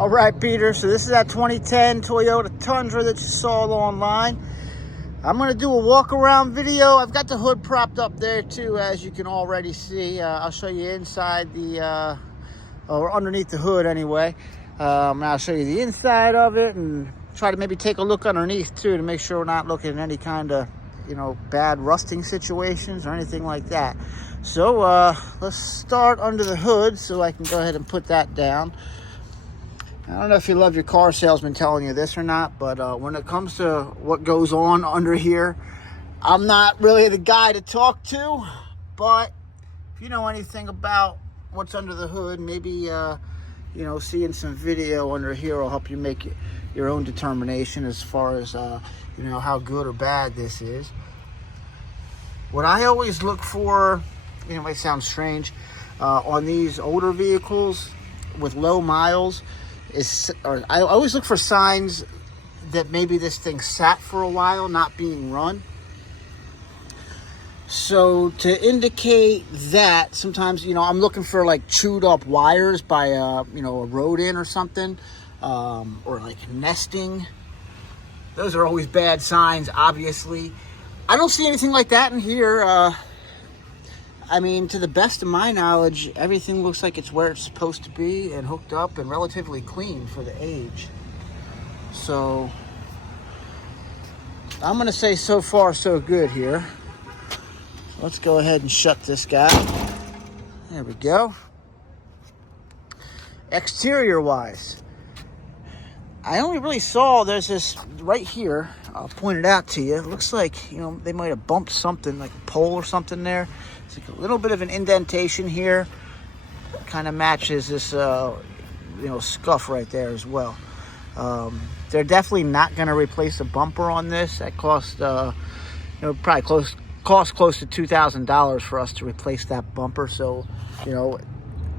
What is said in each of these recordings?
All right, Peter, so this is that 2010 Toyota Tundra that you saw online. I'm going to do a walk around video. I've got the hood propped up there too, as you can already see. I'll show you inside the, or underneath the hood anyway. And I'll show you the inside of it and try to maybe take a look underneath too to make sure we're not looking at any kind of, bad rusting situations or anything like that. So let's start under the hood so I can go ahead and put that down. I don't know if you love your car salesman telling you this or not, but when it comes to what goes on under here, I'm not really the guy to talk to. But if you know anything about what's under the hood, maybe seeing some video under here will help you make your own determination as far as how good or bad this is. What I always look for, it might sound strange, on these older vehicles with low miles, I always look for signs that maybe this thing sat for a while, not being run. So to indicate that, sometimes, I'm looking for like chewed up wires by a rodent or something, or like nesting. Those are always bad signs, obviously. I don't see anything like that in here. To the best of my knowledge, everything looks like it's where it's supposed to be and hooked up and relatively clean for the age. So I'm going to say so far so good here. Let's go ahead and shut this guy. There we go. Exterior wise, I only really saw there's this right here. I'll point it out to you. It looks like, they might have bumped something like a pole or something there. It's like a little bit of an indentation here. Kind of matches this, scuff right there as well. They're definitely not going to replace a bumper on this. That cost, probably close to $2,000 for us to replace that bumper. So,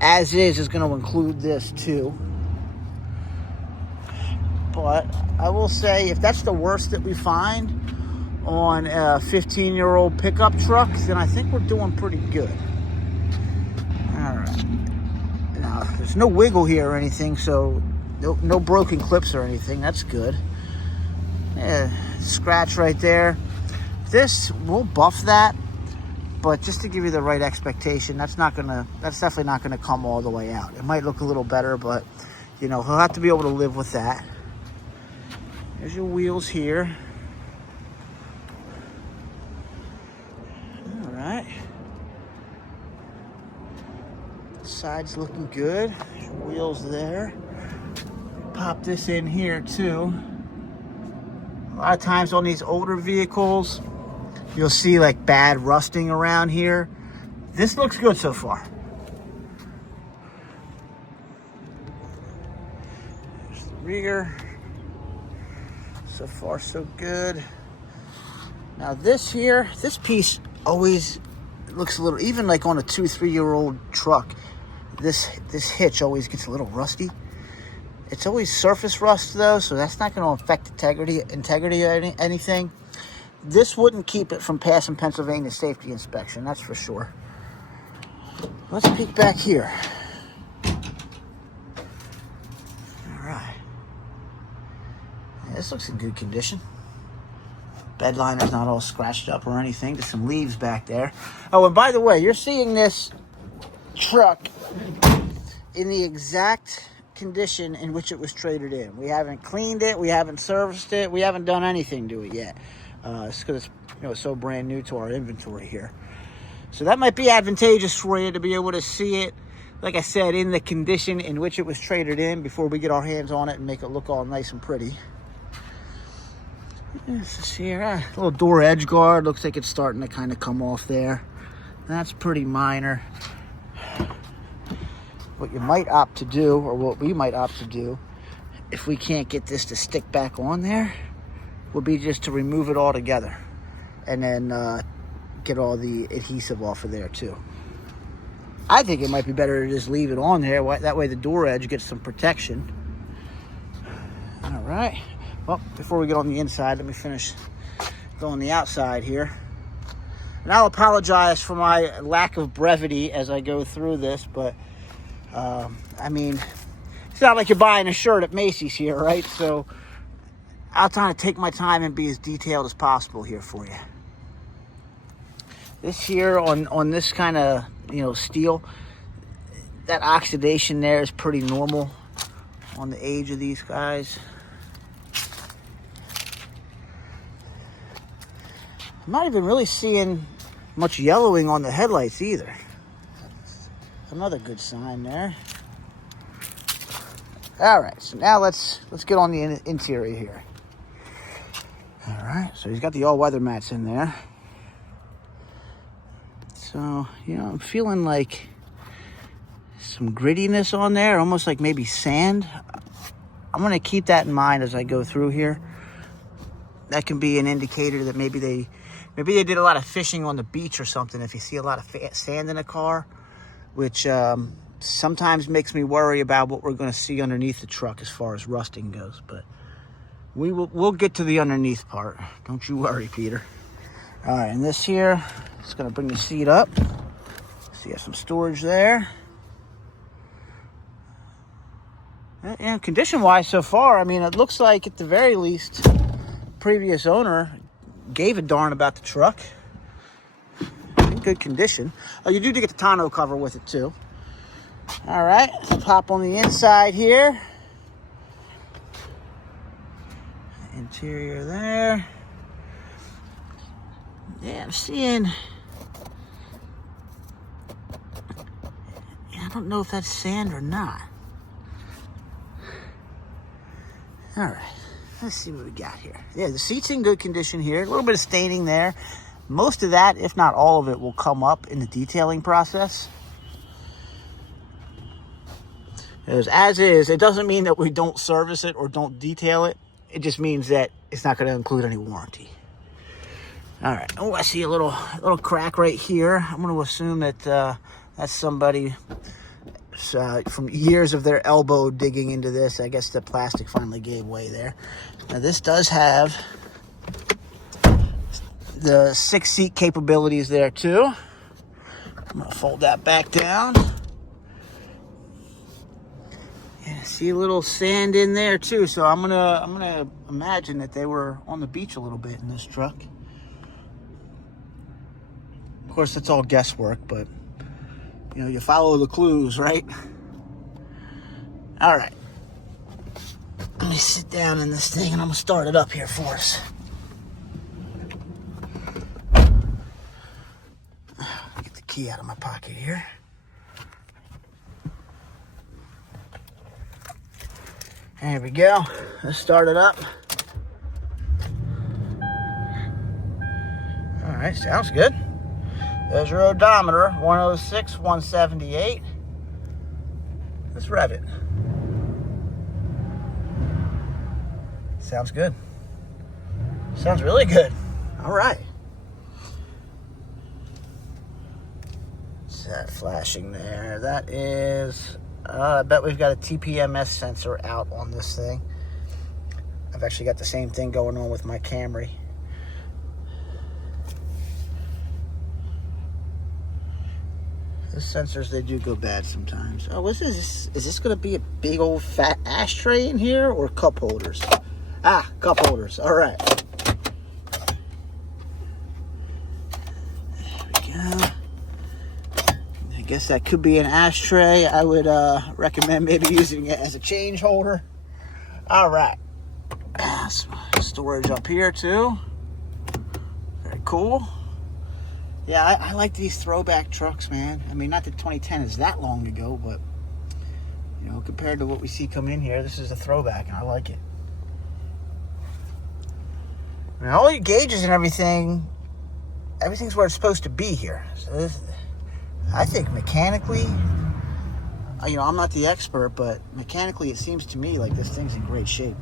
as is going to include this too. But I will say, if that's the worst that we find on a 15-year-old pickup truck, then I think we're doing pretty good. All right. Now, there's no wiggle here or anything, so no broken clips or anything. That's good. Yeah, scratch right there. This, we'll buff that, but just to give you the right expectation, that's definitely not gonna come all the way out. It might look a little better, but he'll have to be able to live with that. There's your wheels here. All right. Side's looking good. There's your wheels there. Pop this in here too. A lot of times on these older vehicles, you'll see like bad rusting around here. This looks good so far. There's the rear. So far, so good. Now this piece always looks a little, even like on a 2-3-year-old truck, this hitch always gets a little rusty. It's always surface rust though, so that's not going to affect integrity or anything. This wouldn't keep it from passing Pennsylvania safety inspection, that's for sure. Let's peek back here. This looks in good condition. Bed liner's not all scratched up or anything. Just some leaves back there. Oh, and by the way, you're seeing this truck in the exact condition in which it was traded in. We haven't cleaned it. We haven't serviced it. We haven't done anything to it yet. It's because it's so brand new to our inventory here. So that might be advantageous for you to be able to see it, like I said, in the condition in which it was traded in before we get our hands on it and make it look all nice and pretty. This here, little door edge guard, looks like it's starting to kind of come off there. That's pretty minor. What you might opt to do, or what we might opt to do, if we can't get this to stick back on there, would be just to remove it all together and then get all the adhesive off of there too. I think it might be better to just leave it on there. That way the door edge gets some protection. All right. Well, before we get on the inside, let me finish going the outside here. And I'll apologize for my lack of brevity as I go through this, but It's not like you're buying a shirt at Macy's here, right? So I'll try to take my time and be as detailed as possible here for you. This here on this kind of, steel, that oxidation there is pretty normal on the age of these guys. I'm not even really seeing much yellowing on the headlights either. Another good sign there. All right, so now let's get on the interior here. All right, so he's got the all-weather mats in there. So, I'm feeling like some grittiness on there, almost like maybe sand. I'm going to keep that in mind as I go through here. That can be an indicator that maybe they did a lot of fishing on the beach or something. If you see a lot of sand in a car, which sometimes makes me worry about what we're going to see underneath the truck as far as rusting goes. But we'll get to the underneath part. Don't you worry, Peter. All right, and this here, it's going to bring the seat up. So you have some storage there. And condition-wise so far, I mean, it looks like at the very least, previous owner gave a darn about the truck. In good condition. Oh, you do get the tonneau cover with it too. All right, let's hop on the inside here. Interior there. Yeah, I'm seeing... I don't know if that's sand or not. All right, let's see what we got here. Yeah, the seat's in good condition here. A little bit of staining there. Most of that, if not all of it, will come up in the detailing process. As is, it doesn't mean that we don't service it or don't detail it. It just means that it's not going to include any warranty. All right. Oh, I see a little crack right here. I'm going to assume that that's somebody from years of their elbow digging into this. I guess the plastic finally gave way there. Now, this does have the 6-seat capabilities there too. I'm going to fold that back down. Yeah, see a little sand in there too. So I'm gonna imagine that they were on the beach a little bit in this truck. Of course, it's all guesswork, but you follow the clues, right? All right. Let me sit down in this thing and I'm gonna start it up here for us. Get the key out of my pocket here. There we go. Let's start it up. All right, sounds good. There's your odometer, 106, 178. Let's rev it. Sounds good. Sounds really good. All right. What's that flashing there? That is... I bet we've got a TPMS sensor out on this thing. I've actually got the same thing going on with my Camry. The sensors, they do go bad sometimes. Oh, what's this? Is this going to be a big old fat ashtray in here or cup holders? Ah, cup holders. All right. There we go. I guess that could be an ashtray. I would recommend maybe using it as a change holder. All right. Some storage up here too. Very cool. Yeah, I like these throwback trucks, man. I mean, not that 2010 is that long ago, but compared to what we see come in here, this is a throwback, and I like it. I mean, all your gauges and everything's where it's supposed to be here. So this, I think mechanically, I'm not the expert, but mechanically it seems to me like this thing's in great shape.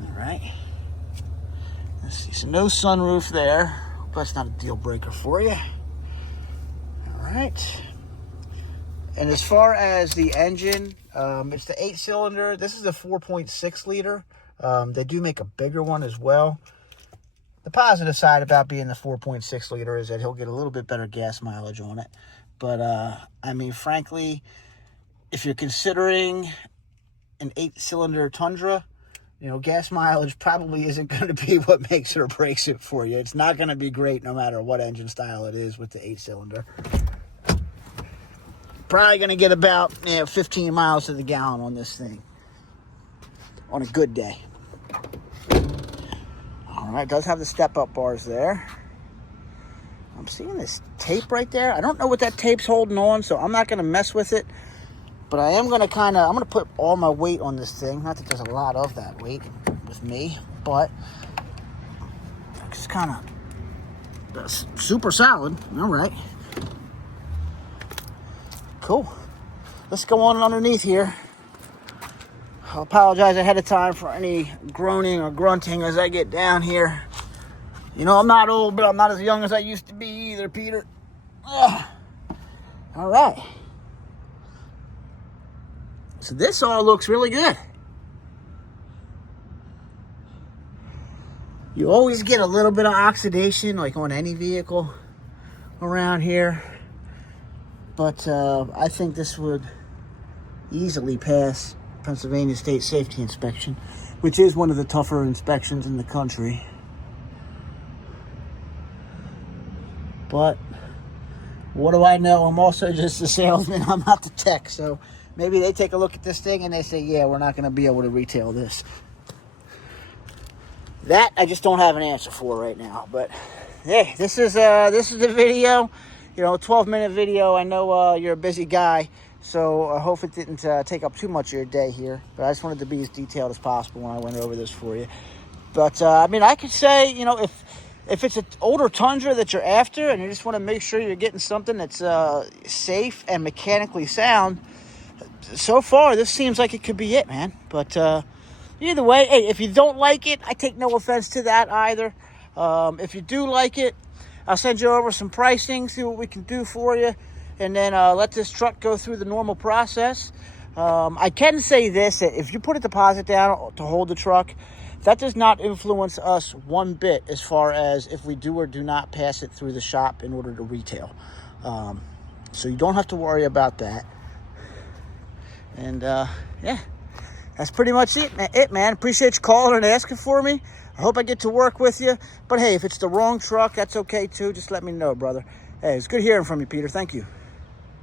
All right. Let's see. So no sunroof there. Hope that's not a deal breaker for you. All right. And as far as the engine, it's the 8-cylinder. This is the 4.6 liter. They do make a bigger one as well. The positive side about being the 4.6 liter is that he'll get a little bit better gas mileage on it. But, I mean, frankly, if you're considering an 8-cylinder Tundra, you know, gas mileage probably isn't going to be what makes it or breaks it for you. It's not going to be great no matter what engine style it is with the 8-cylinder. Probably going to get about 15 miles to the gallon on this thing on a good day. All right, it does have the step-up bars there. I'm seeing this tape right there. I don't know what that tape's holding on, so I'm not going to mess with it. But I am going to I'm going to put all my weight on this thing. Not that there's a lot of that weight with me, but it's kind of super solid. All right. Cool. Let's go on underneath here. I'll apologize ahead of time for any groaning or grunting as I get down here. You know, I'm not old, but I'm not as young as I used to be either, Peter. Ugh. All right. So this all looks really good. You always get a little bit of oxidation, like on any vehicle around here. But I think this would easily pass Pennsylvania State Safety Inspection, which is one of the tougher inspections in the country. But what do I know? I'm also just a salesman. I'm not the tech. So maybe they take a look at this thing and they say, yeah, we're not going to be able to retail this. That I just don't have an answer for right now. But hey, this is the video. You know, 12-minute video. I know you're a busy guy, so I hope it didn't take up too much of your day here. But I just wanted to be as detailed as possible when I went over this for you. But I mean, I could say, you know, if it's an older Tundra that you're after and you just want to make sure you're getting something that's safe and mechanically sound, so far this seems like it could be it, man. But either way, hey, if you don't like it, I take no offense to that either. If you do like it, I'll send you over some pricing, see what we can do for you, and then let this truck go through the normal process. I can say this, that if you put a deposit down to hold the truck, that does not influence us one bit as far as if we do or do not pass it through the shop in order to retail. So you don't have to worry about that. And yeah, that's pretty much it, man. Appreciate you calling and asking for me. I hope I get to work with you. But hey, if it's the wrong truck, that's okay too. Just let me know, brother. Hey, it's good hearing from you, Peter. Thank you.